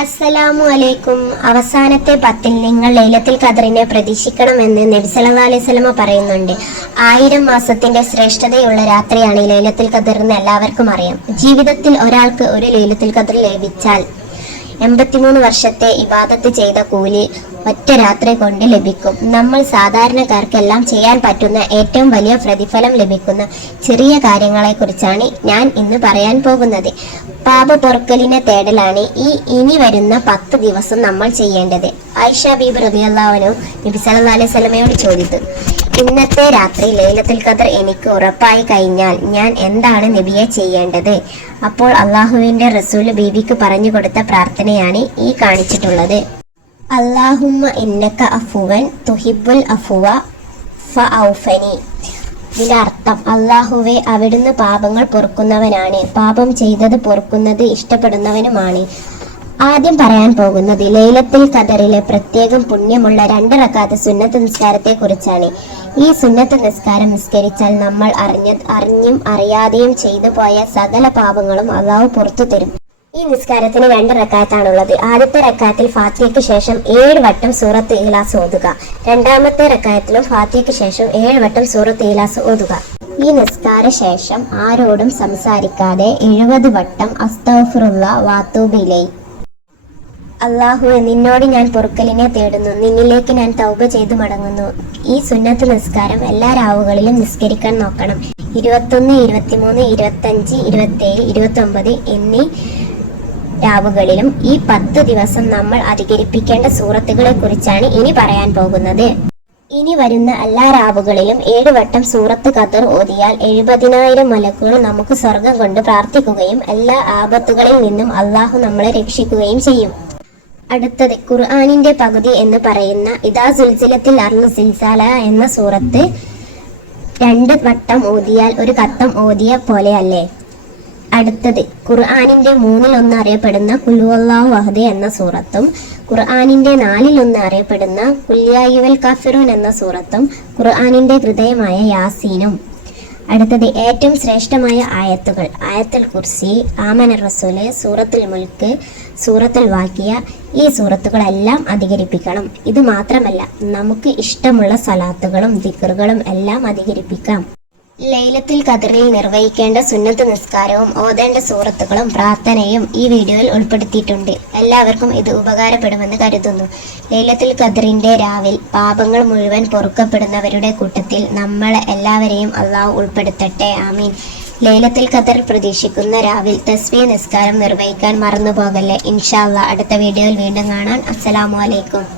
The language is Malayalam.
അസ്സലാമു അലൈക്കും അവസാനത്തെ പത്തിൽ നിങ്ങൾ ലൈലത്തിൽ കദറിനെ പ്രതീക്ഷിക്കണമെന്ന് നബി സല്ലല്ലാഹു അലൈഹി വസല്ലമ പറയുന്നുണ്ട്. ആയിരം മാസത്തിന്റെ ശ്രേഷ്ഠതയുള്ള രാത്രിയാണ് ലൈലത്തിൽ കദർ എന്ന് എല്ലാവർക്കും അറിയാം. ജീവിതത്തിൽ ഒരാൾക്ക് ഒരു ലൈലത്തിൽ കദർ ലഭിച്ചാൽ എൺപത്തിമൂന്ന് വർഷത്തെ ഇബാദത്ത് ചെയ്ത കൂലി ഒറ്റ രാത്രി കൊണ്ട് ലഭിക്കും. നമ്മൾ സാധാരണക്കാർക്കെല്ലാം ചെയ്യാൻ പറ്റുന്ന ഏറ്റവും വലിയ പ്രതിഫലം ലഭിക്കുന്ന ചെറിയ കാര്യങ്ങളെക്കുറിച്ചാണ് ഞാൻ ഇന്ന് പറയാൻ പോകുന്നത്. പാപ പൊറുക്കലിനെ തേടലാണ് ഈ ഇനി വരുന്ന പത്ത് ദിവസം നമ്മൾ ചെയ്യേണ്ടത്. ആയിഷ ബീബ് റബിയല്ലാവനും നബി സല്ലല്ലാഹു അലൈഹി വസല്ലമയോട് ചോദിച്ചു ഇന്നത്തെ രാത്രി ലൈലത്തുൽ ഖദർ എനിക്ക് ഉറപ്പായി കഴിഞ്ഞാൽ ഞാൻ എന്താണ് നബിയെ ചെയ്യേണ്ടത്? അപ്പോൾ അള്ളാഹുവിന്റെ റസൂൽ ബീബിക്ക് പറഞ്ഞു കൊടുത്ത പ്രാർത്ഥനയാണ് ഈ കാണിച്ചിട്ടുള്ളത്. അള്ളാഹുമ്മ ഇന്നക അഫുവൻ തുഹിബുൽ അഫുവ ഫ അർത്ഥം അള്ളാഹുവെ അവിടുന്ന് പാപങ്ങൾ പൊറുക്കുന്നവനാണ്. പാപം ചെയ്തത് പൊറുക്കുന്നത് ഇഷ്ടപ്പെടുന്നവനുമാണ്. ആദ്യം പറയാൻ പോകുന്നത് ലൈലത്തിൽ ഖദറിലെ പ്രത്യേകം പുണ്യമുള്ള രണ്ട് റക്കാത്ത സുന്നത്ത് നിസ്കാരത്തെ കുറിച്ചാണ് ഈ സുന്നത്ത് നിസ്കാരം നിസ്കരിച്ചാൽ നമ്മൾ അറിഞ്ഞ അറിഞ്ഞും അറിയാതെയും ചെയ്തു പോയ സകല പാപങ്ങളും അള്ളാഹു പുറത്തു തരും. ഈ നിസ്കാരത്തിന് രണ്ട് റക്കാത്താണുള്ളത്. ആദ്യത്തെ റക്കാത്തിൽ ഫാത്തിയയ്ക്ക് ശേഷം ഏഴ് വട്ടം സൂറത്ത് ഇലാസ് ഓതുക. രണ്ടാമത്തെ റക്കായത്തിലും ഫാത്തിയയ്ക്ക് ശേഷം ഏഴ് വട്ടം സൂറത്ത് ഇലാസ് ഓതുക. ഈ നിസ്കാര ശേഷം ആരോടും സംസാരിക്കാതെ എഴുപത് വട്ടം അസ്തഫുറുള്ള വാത്തൂബിലേ അള്ളാഹു നിന്നോട് ഞാൻ പൊറുക്കലിനെ തേടുന്നു. നിന്നിലേക്ക് ഞാൻ തൗബ ചെയ്തു മടങ്ങുന്നു. ഈ സുന്നത്ത് നിസ്കാരം എല്ലാ രാവുകളിലും നിസ്കരിക്കാൻ നോക്കണം. ഇരുപത്തൊന്ന് ഇരുപത്തിമൂന്ന് ഇരുപത്തഞ്ച് ഇരുപത്തേഴ് ഇരുപത്തി ഒമ്പത് എന്നീ രാവുകളിലും ഈ പത്ത് ദിവസം നമ്മൾ അധികരിപ്പിക്കേണ്ട സൂറത്തുകളെ കുറിച്ചാണ് ഇനി പറയാൻ പോകുന്നത്. ഇനി വരുന്ന എല്ലാ രാവുകളിലും ഏഴ് വട്ടം സൂറത്ത് ഖദർ ഓതിയാൽ എഴുപതിനായിരം മലക്കുകൾ നമുക്ക് സ്വർഗം കൊണ്ട് പ്രാർത്ഥിക്കുകയും എല്ലാ ആപത്തുകളിൽ നിന്നും അള്ളാഹു നമ്മളെ രക്ഷിക്കുകയും ചെയ്യും. അടുത്തത് ഖുർആാനിന്റെ പകുതി എന്ന് പറയുന്ന ഇതാ സുൽസിലത്തിൽ അറിഞ്ഞു സിൽസാല എന്ന സൂറത്ത് രണ്ട് വട്ടം ഓതിയാൽ ഒരു കത്തം ഓതിയ പോലെയല്ലേ? അടുത്തത് ഖുർആാനിന്റെ മൂന്നിൽ ഒന്ന് അറിയപ്പെടുന്ന കുലുവല്ലാഹു വഹദ് എന്ന സൂറത്തും ഖുർആാനിന്റെ നാലിലൊന്ന് അറിയപ്പെടുന്ന കുല്യായുവൽ കാഫിറൂൻ എന്ന സൂറത്തും ഖുർആാനിന്റെ ഹൃദയമായ യാസീനും അടുത്തത് ഏറ്റവും ശ്രേഷ്ഠമായ ആയത്തുകൾ. ആയത്തുൽ കുർസി ആമന റസൂൽ സൂറത്തുൽ മുൽക്ക് സൂറത്തുൽ വാക്കിയ ഈ സൂറത്തുകളെല്ലാം അധികരിപ്പിക്കണം. ഇത് മാത്രമല്ല നമുക്ക് ഇഷ്ടമുള്ള സലാത്തുകളും ദിക്കറുകളും എല്ലാം അധികരിപ്പിക്കാം. ലൈലത്തിൽ കതിറിൽ നിർവഹിക്കേണ്ട സുന്നത്ത് നിസ്കാരവും ഓതേണ്ട സൂറത്തുകളും പ്രാർത്ഥനയും ഈ വീഡിയോയിൽ ഉൾപ്പെടുത്തിയിട്ടുണ്ട്. എല്ലാവർക്കും ഇത് ഉപകാരപ്പെടുമെന്ന് കരുതുന്നു. ലൈലത്തിൽ കതിറിന്റെ രാവിൽ പാപങ്ങൾ മുഴുവൻ പൊറുക്കപ്പെടുന്നവരുടെ കൂട്ടത്തിൽ നമ്മൾ എല്ലാവരെയും അള്ളാഹു ഉൾപ്പെടുത്തട്ടെ. ആമീൻ. ലൈലത്തിൽ ഖദർ പ്രതീക്ഷിക്കുന്ന രാവിൽ തസ്വീ നിസ്കാരം നിർവഹിക്കാൻ മറന്നുപോകല്ലേ? ഇൻഷാല്ല അടുത്ത വീഡിയോയിൽ വീണ്ടും കാണാൻ അസ്സലാമു അലൈക്കും.